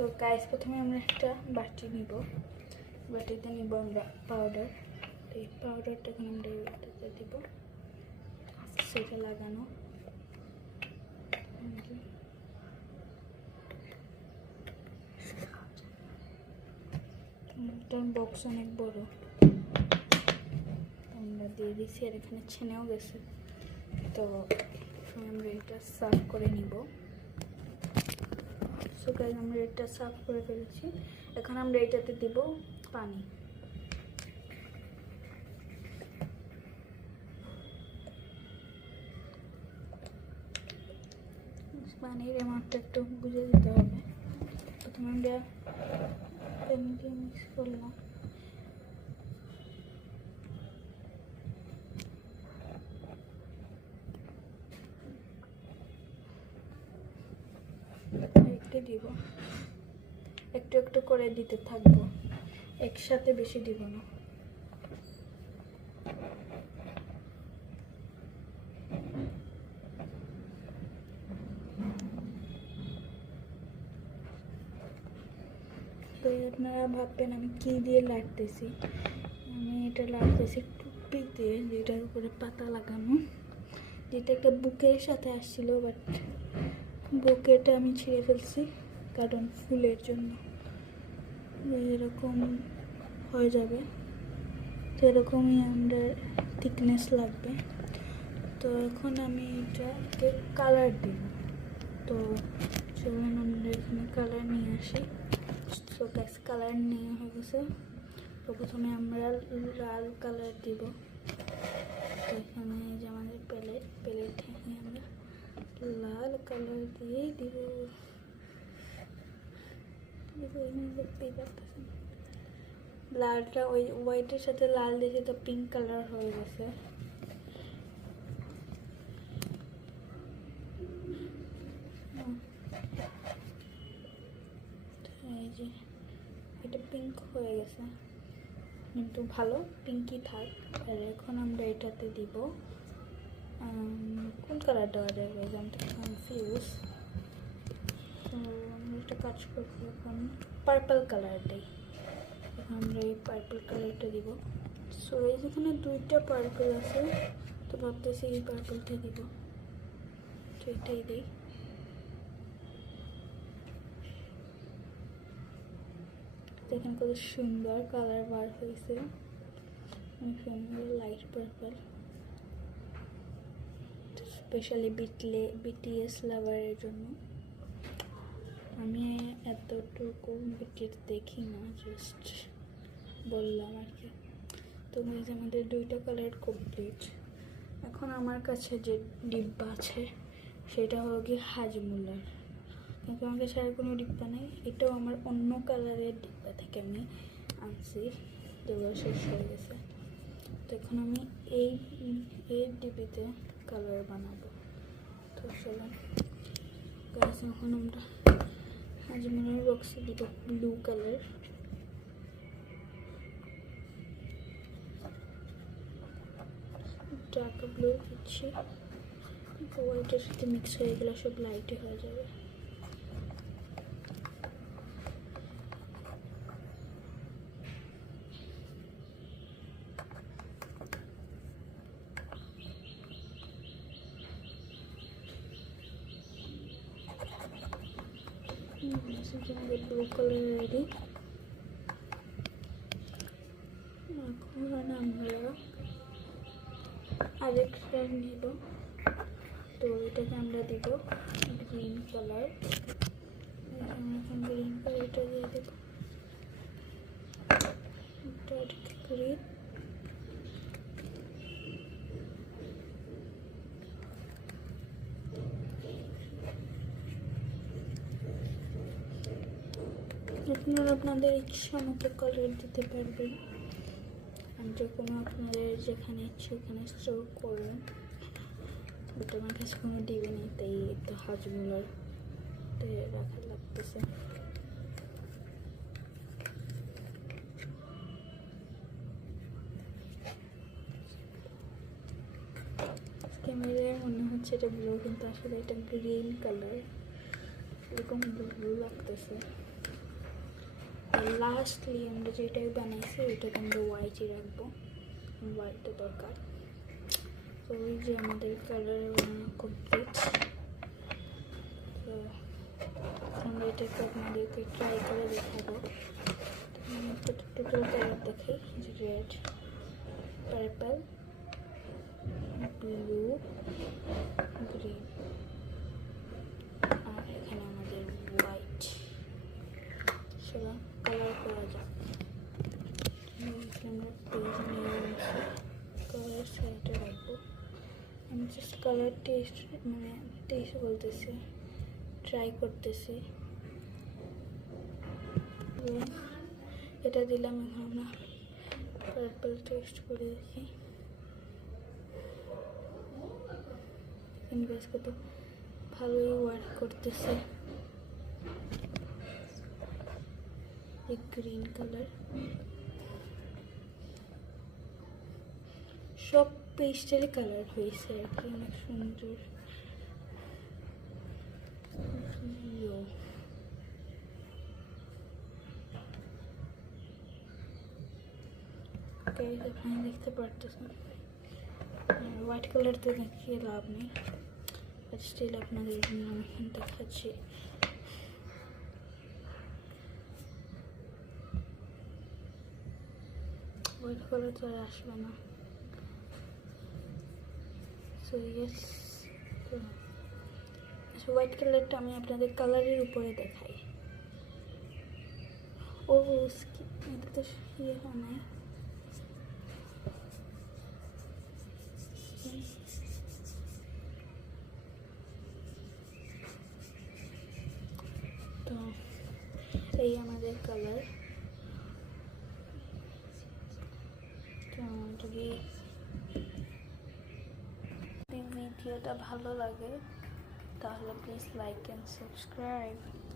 So guys প্রথমে আমরা একটা বাটি নিব, বাটিতে নিব আমরা পাউডার। এই পাউডারটা এখন আমরা এটাতে দিব, সেটা লাগানো। এটার বক্স অনেক বড়, আমরা দিয়ে দিচ্ছি আর এখানে ছেনেও গেছে। তো আমরা এটা সার্ভ করে নিব। সো গাইস আমরা এটা সার্ভ করে ফেলেছি। এখন আমরা এটাতে দিব পানি। পানির অ্যামাউন্টটা একটু বুঝে দিতে হবে। প্রথমে আমরা পানি দিয়ে মিক্স করলাম। একটু দিব, একটু একটু করে দিতে থাকবো, একসাথে বেশি দিব না। তো আপনারা ভাববেন আমি কি দিয়ে লাড়তেছি। আমি এটা লাড়তেছি টুথপিক দিয়ে, যেটার উপরে পাতা লাগানো, যেটা একটা বুকের সাথে আসছিল, বাট বুকেটা আমি ছিঁড়ে ফেলছি কারণ ফুলের জন্য। এরকম হয়ে যাবে, তো এরকমই আমরা থিকনেস লাগবে। তো এখন আমি এটাকে কালার দিব। তো চলুন আমরা এখানে কালার নিয়ে আসি। সো গাইস কালার নেওয়া হয়ে গেছে। তো প্রথমে আমরা লাল কালার দিব। তো এখানে যে আমাদের প্যালেটে আমরা লাল কালার দিয়ে দিব। দেখতেই পাচ্ছেন লালটা ওই হোয়াইটের সাথে লাল দেখে তো পিঙ্ক কালার হয়ে গেছে। এই যে এটা পিঙ্ক হয়ে গেছে, কিন্তু ভালো পিঙ্কই থাক। আর এখন আমরা এটাতে দিব কোন কালার দেওয়া যাবে, জানতে কনফিউজ। তো আমরা একটা কাজ করবো, এখন পার্পল কালার দিই। এখন আমরা এই পার্পল কালারটা দিব। সো এই যেখানে দুইটা পার্পল আছে, তো ভাবতেছি এই পার্পলটা দিব। তো এটাই দিই। দেখেন কত সুন্দর কালার বার হয়েছে, অনেক সুন্দর লাইট পার্পল। স্পেশালি বিটিএস লাভারের জন্য। আমি এতটুকু বিটিএস দেখি না, জাস্ট বললাম আর কি। তো আমাদের দুইটা কালার কমপ্লিট। এখন আমার কাছে যে ডিব্বা আছে সেটা হলো কি হাজমোলার, কিন্তু আমার কাছে আর কোনো ডিব্বা নেই। এটাও আমার অন্য কালারের ডিব্বা থেকে আমি আনছি, যেগুলো শেষ হয়ে গেছে। তো এখন আমি এই ডিব্বিতে কালার বানাবো। তো চলুন গাইস এখন আমরা হাজমোলার বক্সে দিব ব্লু কালার। ডার্ক ব্লু দিচ্ছি, হোয়াইটের সাথে মিক্স হয়ে গেলে সব লাইটে হয়ে যাবে। Blue colour ready. এখন আমরা আরেকটা নিব, তো এটাকে আমরা দিব গ্রিন কালার। এখন গ্রিন কালারটা দিয়ে দেব, গ্রিন। আপনারা আপনাদের ইচ্ছা মতো কালার দিতে পারবেন, যে কোনো আপনাদের যেখানে ইচ্ছে ওখানে স্টোর করবেন। বাট আমার কাছে কোনো ডিবি নেই, তাই একটু হাজমোলার রাখা লাগতেছে। ক্যামেরায় মনে হচ্ছে এটা ব্লু, কিন্তু আসলে এটা গ্রিন কালার, এরকম ব্লু লাগতেছে। লাস্টলি আমরা যেটাই বানাইছি ওইটাকে আমরা হোয়াইটই রাখবো, হোয়াইটটা দরকার। তো ওই যে আমাদের কালার বানানো কমপ্লিট। তো আমরা এটাকে আপনাদেরকে ট্রাই করে দেখাবো। টোটাল কালার দেখাই, যে রেড, পার্পল, ব্লু, গ্রিন, আর এখানে আমাদের হোয়াইট। সেটা কালার করা যাক। আমরা পেজ নিয়ে নিচ্ছি, কালার সাইডে রাখবো। আমি জাস্ট কালার টেস্ট বলতেছি, ট্রাই করতেছি। এটা দিলাম, এখন আমরা পার্পল টেস্ট করে দেখি। ইনভেস্ট কত ভালোই ওয়ার্ক করতেছে। এই গ্রিন কালার, সব পেস্টের কালার হয়েছে আর কি, অনেক সুন্দর। এখানে দেখতে পারতেছেন হোয়াইট কালার তো দেখিয়ে লাভ নেই, বাট স্টিল আপনাদের জন্য আমি এখানে দেখাচ্ছি। হোয়াইট কালার তো আর আসবে না। সো ইয়েস, হোয়াইট কালারটা আমি আপনাদের কালারের উপরে দেখাই। ও এটা তো ইয়ে হয় নাই। তো এই আমাদের কালার। তো যদি ভিডিওটা ভালো লাগে তাহলে প্লিজ লাইক অ্যান্ড সাবস্ক্রাইব।